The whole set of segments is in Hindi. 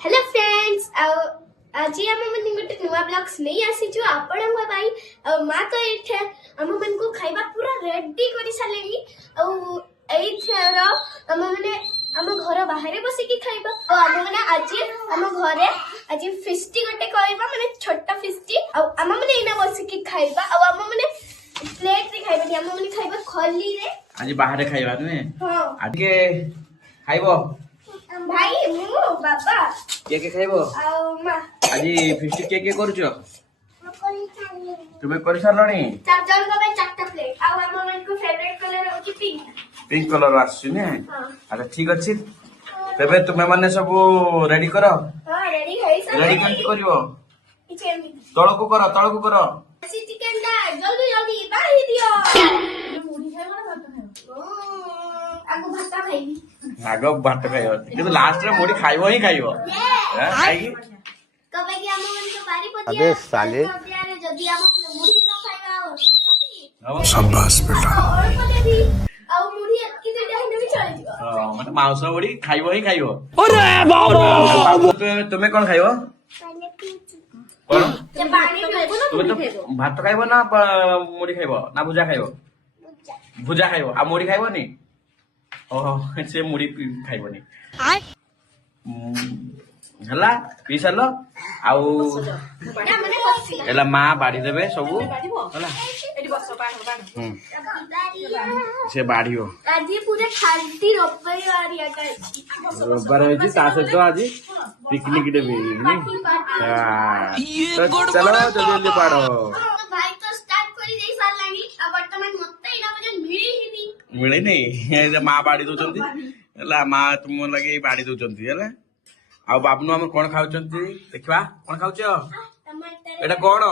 हेलो फ्रेंड्स आज आम मैंने गोटे नुआ ब्लॉग्स नहीं आसीचु आपण भाई माँ तो ये आम मन को खाइबा पूरा रेडी कर सारे आम मैंने आम घर बाहर बसिकी खाइबा आम मैंने आज आम घरे आज फिस्टी गोटे करबा माने छोटा फिस्टी आम मैंने इना बसिकी खाइबा आम मैंने प्लेट रे खाइबा आम मैंने खाइबा खली रे आज बाहर खाइबा नुए हां आज के खाइबो भाई मु बाबा के खाइबो आ मां आज फिस्ट के करूचो तुमे कर सारलणी चार जन को मैं चारटा प्लेट आ हम मन को फेवरेट कलर होची पिंक कलर आछी ने हां अच्छा ठीक अछि तबे तुमे माने सब रेडी करो हां रेडी है सब रेडी केमति करिवो चिकन तळको करो ऐसी चिकन दा जल्दी जल्दी बाही दियो मुड़ी खाइबो ना भात खाइबी आगो भात खाइबो किंतु लास्ट रे मोडी खाइबो ही खाइबो हां खाइगी कबे कि हम मन को बारी पतिया अबे साले जदी हम मुड़ी न खाइबा हो शाबाश बेटा और पले भी आ मुड़ी अटकी दे जाई नहीं चले जीवा हां माने मांस मोडी खाइबो ही खाइबो अरे बाबा तुमे कोन खाइबो कोन जे पानी खाइबो ना तुमे तो भात खाइबो ना मोडी खाइबो ना भुजा खाइबो भुजा खाइबो आ मोडी खाइबो नी ओहो से मुड़ी खाइबो नी हला पी सारलो आउ ना माने हसी एला मां बाड़ी देबे सबु हला एडी बस बाण से बाड़ियो आज पूरे खालती रविवार याटा रविवार है जी ता सहित आज पिकनिक डे भी नी तो चलो जल्दी बाड़ो भाई तो स्टार्ट करी देई सारलानी आ वर्तमान मते इना बजन मिली ही नहीं मिले नहीं माँ बाड़ी दौरान है माँ तुम लगे बाड़ी दौरान है आ बाबू आम कौन खाऊ देखा कौन खाऊ एटा कौन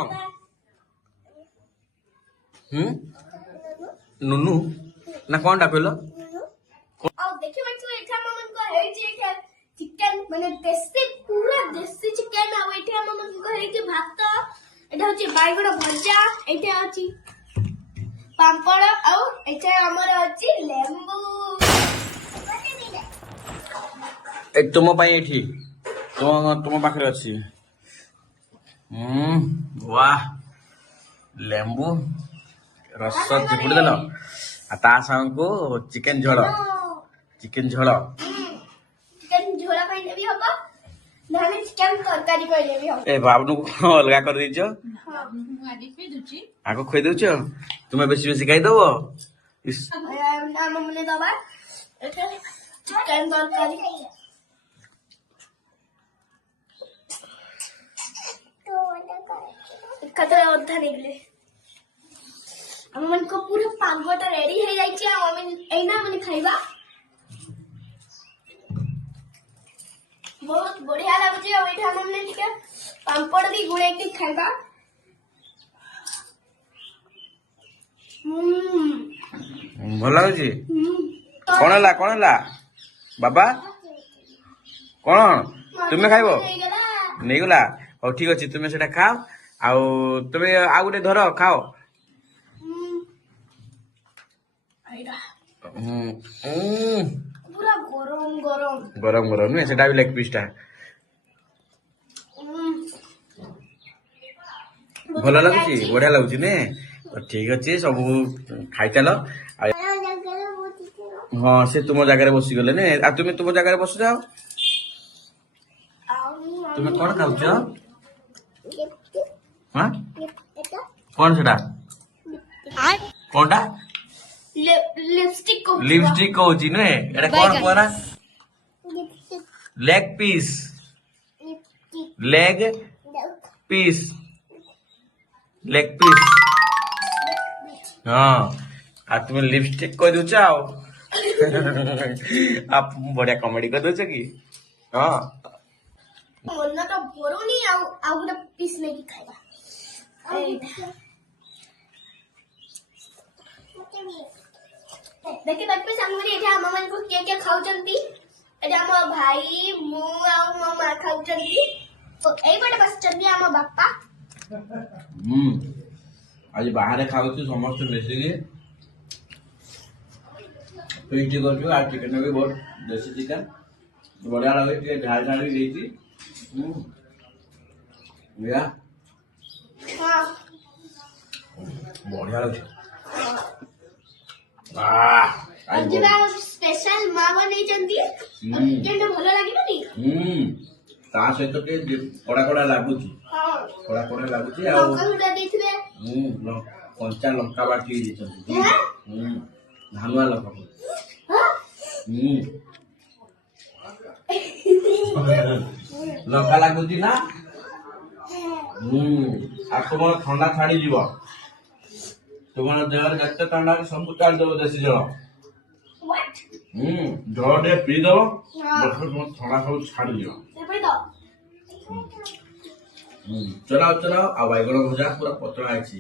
नुनु ना कौन डा कहल और देखि बच्चो एठा ममन को है जे चिकन माने देसी पूरा देसी चिकन आ एठा ममन को है जे भात एठा होची बाइगण भजा एठा होची पापड़ और एठा हमर होची लेंबू एक तुम एठी तुम पाखे अच्छी वाह लेंबू रस चिपुड़ी देल ता साग को चिकेन झोल चिकन झोला कइले भी हबो नहले चिकन तरकारी कइले भी हबो ए बाबू को अलगा कर दीचो आगो खोई दउछ तुम बेसी बेसी खाई दबो ना मम्मी दबा एठा चिकन तरकारी कतरा अधा निकले हम मन को पूरा पागोटा रेडी है जाई छी हम एना मन खाइबा बहुत बढ़िया लागुची अब एठा हमने ठीक है पापड़ भी गुड़े के खाइबा भल लाଗୁଛି कौन है बाबा कौन तुम्हें खाइबो नहीं गला और ठीक अच्छे तुम्हें सेटा खाओ आउ तुम्हें आउ गोटे धर खाओ पूरा गरम गरम गरम गरम नुहे सेटा भी लेग पीस टा भल लगुची बढ़िया लगुची ने ठीक अच्छे सब खाई चल हाँ से तुम जगह बसी गले ने आ तुम्हें तुम जगह बस जाओ तुम्हें कौन खाऊ हाँ कौन सेटा कौनटा लिपस्टिक कहूची नुहे एटा कौन कहना लेग पीस लेग पीस हाँ आ तुम्हें लिपस्टिक कह दउछ आप बढ़िया कॉमेडी कर दउछ कि हाँ मन तो भरुनी आउ गोटे पीस लेके खाइबा देखि देखि सामने एठा हम मन को के खाउचंती एठा हम भाई मु आ मामा खाउचंती तो एई बडे बसचंती हम बाप्पा आज बाहर खाऊ समस्त मिसिकी फिस्ट कर चिकेन भी बहुत देसी चिकेन बढ़िया लगे झाड़ झाड़ भी या ହଁ बढ़िया लगे ଆଜି ବା ସ୍ପେଶାଲ ମା ବନେଇଛନ୍ତି କେମିତି ଭଲ ଲାଗିବନି ତା ସହିତ ଟିକେ କଡା କଡା ଲାଗୁଛି ହଁ କଡା କଡା ଲାଗୁଛି ଆଉ ଲଙ୍କା ଗୁଣ୍ଡ ଦେଇଥିବେ କଞ୍ଚା ଲଙ୍କା ବାଟି ଦେଇଛନ୍ତି ହଁ ଧାନୁଆ ଲଙ୍କା ଲଙ୍କା ଲାଗୁଛି ନା ଆଉ ତୁମର ଥଣ୍ଡା ଛାଡିଯିବ ତୁମର ଦେହରେ ଯେତେ ଥଣ୍ଡା ଅଛି ସବୁ ଛାଡିଦବ ଦେଶୀ ଜଳ What? ଜଳ ଟିକେ ପିଇଦବ ତୁମ ଥଣ୍ଡା ସବୁ ଛାଡିଯିବ ଏପଟେ ତ ଚଲାଅ ଚଲାଅ ଆଉ ବାଇଗଣ ଭଜା ପୁରା ପତଳା ଅଛି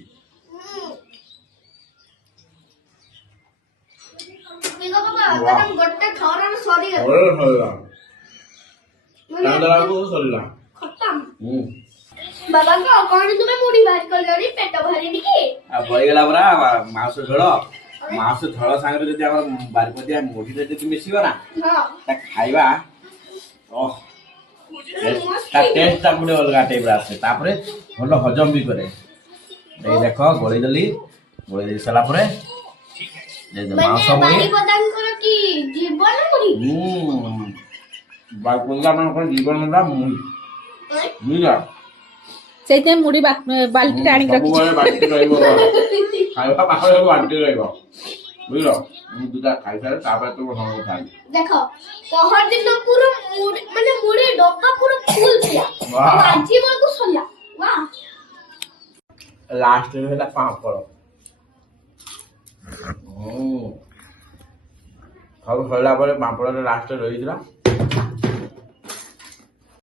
ଦେଖ ବାବା ତମ ଗୋଟେ ଥରରେ ସରିଗଲା ସରିଲା ମାନେ ସରିଲା ଖତମ ବାବା କଣ ତୁମେ ମୁଢି ଭାତ କଲଣି ପେଟ ଭରିନି କି ଆଉ ବଳିଗଲା ପରା ମାଉସ ଝୋଳ ମାଉସ ଝୋଳ ସାଙ୍ଗରେ ଯଦି ଆମର ବାରିପତିଆ ମୁଢିରେ ଯଦି ମିଶିବ ନା ହଁ ତା ଖାଇବା ତା ଟେଷ୍ଟ ଟା ଗୋଟେ ଅଲଗା ଟାଇପ ର ଆସେ ତାପରେ ଭଲ ହଜମ ବି କରେ ଏଇ ଦେଖ ଗୋଳେଇ ଦେଲି ଗୋଳେଇ ଦେଇ ସାରିଲା ପରେ ମାଉସ ମୁଢି ବାରିପଦାଙ୍କର କି ଜୀବନ ମୁଢି ବାରିପଦା ମାନଙ୍କର ଜୀବନ ହେଲା ମୁଢି ବୁଝିଲ ସେଇଥିପାଇଁ ମୁଢି ବାଲ୍ଟିଟା ଆଣିକି ରଖିଛି ସବୁବେଳେ ବାଟି ରହିବ ଖାଇବା ପାଖରେ ବାଟି ରହିବ ବୁଝିଲ ମୁଁ ଦୁଟା ଖାଇସାରେ ତାପରେ ତୁମ ସହ କଥା ହେବି ଦେଖ ପହର ଦିନ ପୁରା ମୁଢି ମାନେ ମୁଢି ଡବା ପୁରା ଫୁଲ ଥିଲା ବାଃ। ଆଉ ଆଜି ବେଳକୁ ସରିଲା ୱାଓ ଲାଷ୍ଟ ହେଲା ପାମ୍ପଡ଼ ସବୁ ସରିଲା ପରେ ପାମ୍ପଡ଼ରେ ଲାଷ୍ଟରେ ରହିଥିଲା